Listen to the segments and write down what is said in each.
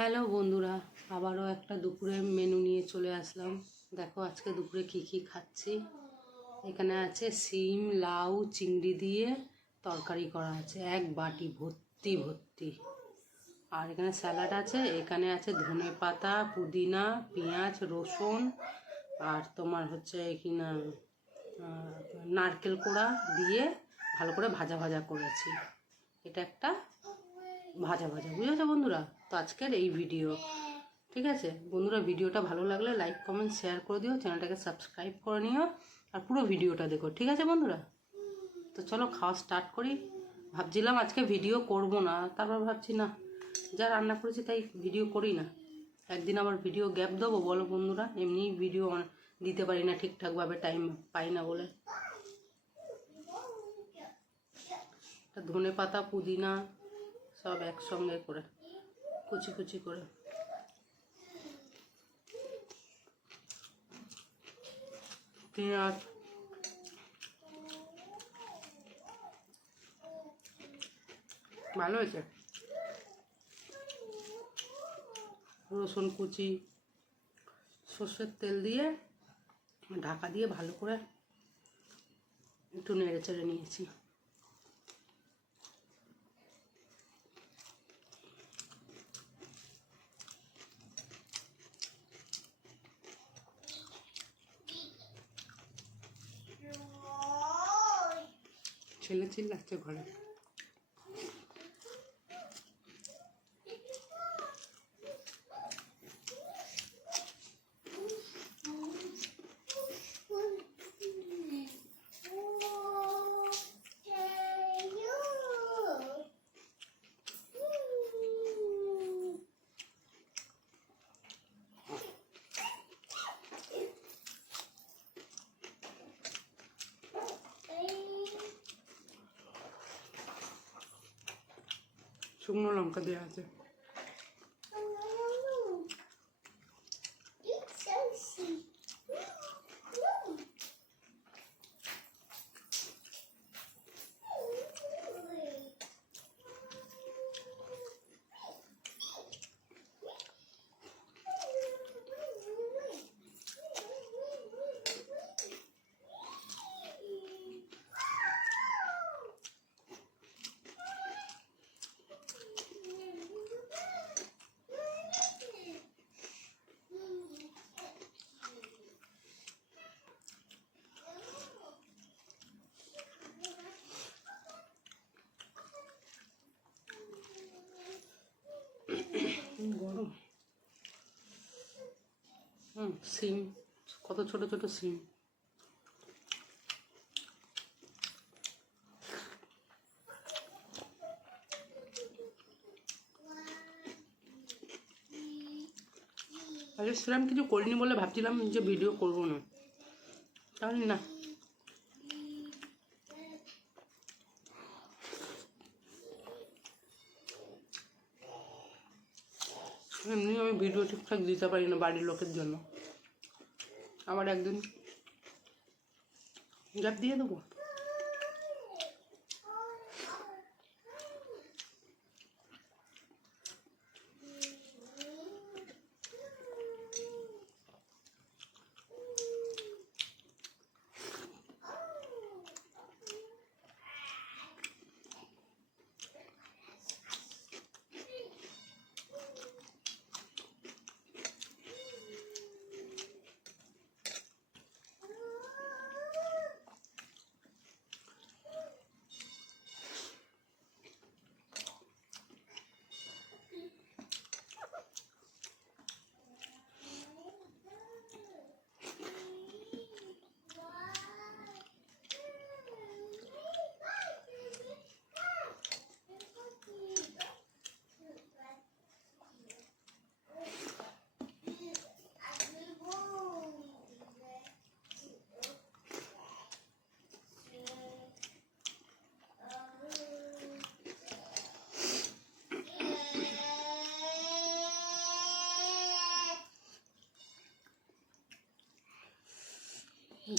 হ্যালো বন্ধুরা, আবারও একটা দুপুরের মেনু নিয়ে চলে আসলাম। দেখো আজকে দুপুরে কি কি খাচ্ছি। এখানে আছে শিম, লাউ, চিংড়ি দিয়ে তরকারি করা আছে, এক বাটি ভর্তি ভর্তি। আর এখানে স্যালাড আছে, এখানে আছে ধনে পাতা, পুদিনা, পেঁয়াজ, রসুন, আর তোমার হচ্ছে কিনা নারকেল কোড়া দিয়ে ভালো করে ভাজা ভাজা করেছি। এটা একটা ভাজা ভাজা, বুঝেছো বন্ধুরা? তো আজকের এই ভিডিও, ঠিক আছে বন্ধুরা? ভিডিওটা ভালো লাগলে লাইক কমেন্ট শেয়ার করে দিও, চ্যানেলটাকে সাবস্ক্রাইব করে নিও, আর পুরো ভিডিওটা দেখো, ঠিক আছে বন্ধুরা? তো চলো খাওয়া স্টার্ট করি। ভাবছিলাম আজকে ভিডিও করব না, তারপর ভাবছি না, যা রান্না করেছি তাই ভিডিও করি না, একদিন আবার ভিডিও গ্যাপ দেবো বলো বন্ধুরা? এমনিই ভিডিও দিতে পারি না ঠিকঠাকভাবে, টাইম পাই না বলে। ধনে পাতা, পুদিনা সব একসঙ্গে করে কুচি কুচি করে পেঁয়াজ, ভালো হয়েছে। রসুন কুচি, সর্ষের তেল দিয়ে ঢাকা দিয়ে ভালো করে একটু নেড়ে চেড়ে নিয়েছি। ছেলে চিল্লাচ্ছে ঘরে। শুকনো লঙ্কা দেওয়া আছে। গরম। সিম, কত ছোট ছোট সিম। আগে সেরকম কিছু করিনি বলে ভাবছিলাম যে ভিডিও করবো না, তাহলে না, এমনি আমি ভিডিও ঠিকঠাক দিতে পারি না বাড়ির লোকের জন্য, আবার একদিন গ্যাপ দিয়ে দেবো।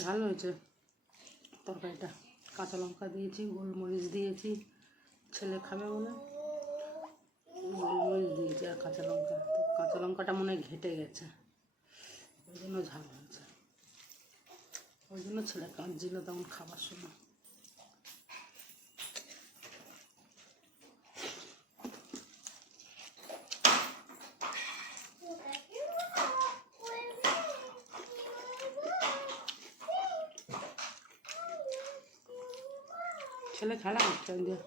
ভালো হয়েছে তরকারিটা, কাঁচা লঙ্কা দিয়েছি, গোলমরিচ দিয়েছি, ছেলে খাবে বলে গোলমরিচ দিয়েছি আর কাঁচা লঙ্কা, তো কাঁচা লঙ্কাটা মনে হয় ঘেটে গেছে, ওই জন্য ঝাল হয়েছে। ওই জন্য ছেলে কাঁদছিল তখন খাবার সময়। ছেলে খেলা করছে ওই দিয়ে।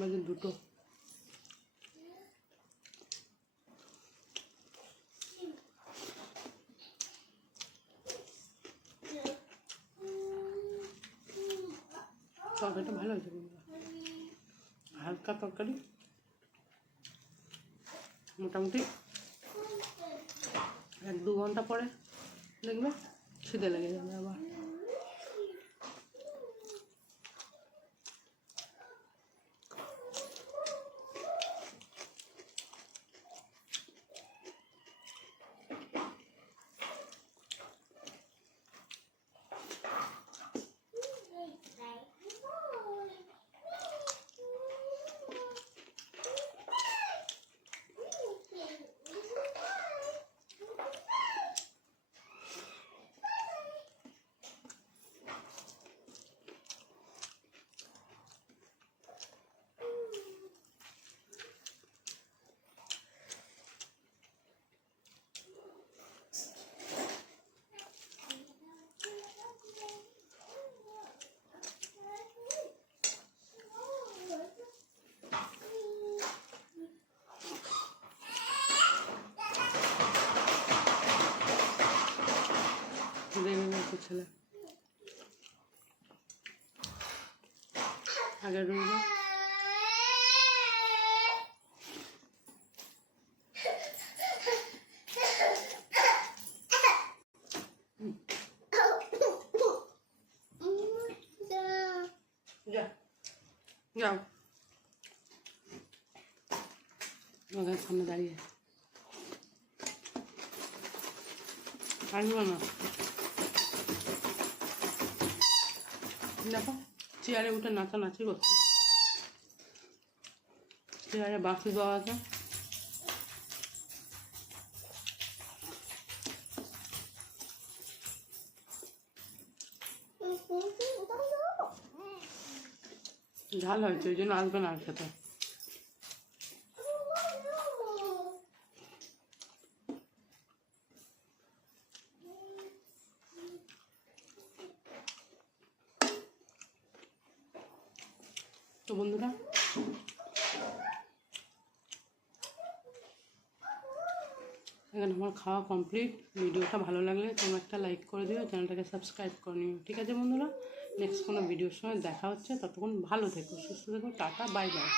বাজে 2টো। তরকারিটা ভালো হয়েছে, হালকা তরকারি, মোটামুটি 1-2 ঘন্টা পরে দেখবে খিদে লেগে যাবে আবার। ছেলে আগের রুমে যাও ওখানে সামনে দাঁড়িয়ে আসবো না। দেখো চেয়ারে উঠে নাচানাচি করছে, চেয়ারে বাঁশি দেওয়া আছে। ঝাল হয়েছে ওই জন্য আসবে না আর খেতে। তো বন্ধুরা এখানে আমার খাওয়া কমপ্লিট। ভিডিওটা ভালো লাগলে তোমরা একটা লাইক করে দিও, চ্যানেলটাকে সাবস্ক্রাইব করে নিও। ঠিক আছে বন্ধুরা, নেক্সট কোনো ভিডিওর সময় দেখা হচ্ছে। ততক্ষণ ভালো থেকো, সুস্থ থেকো, টাটা, বাই বাই।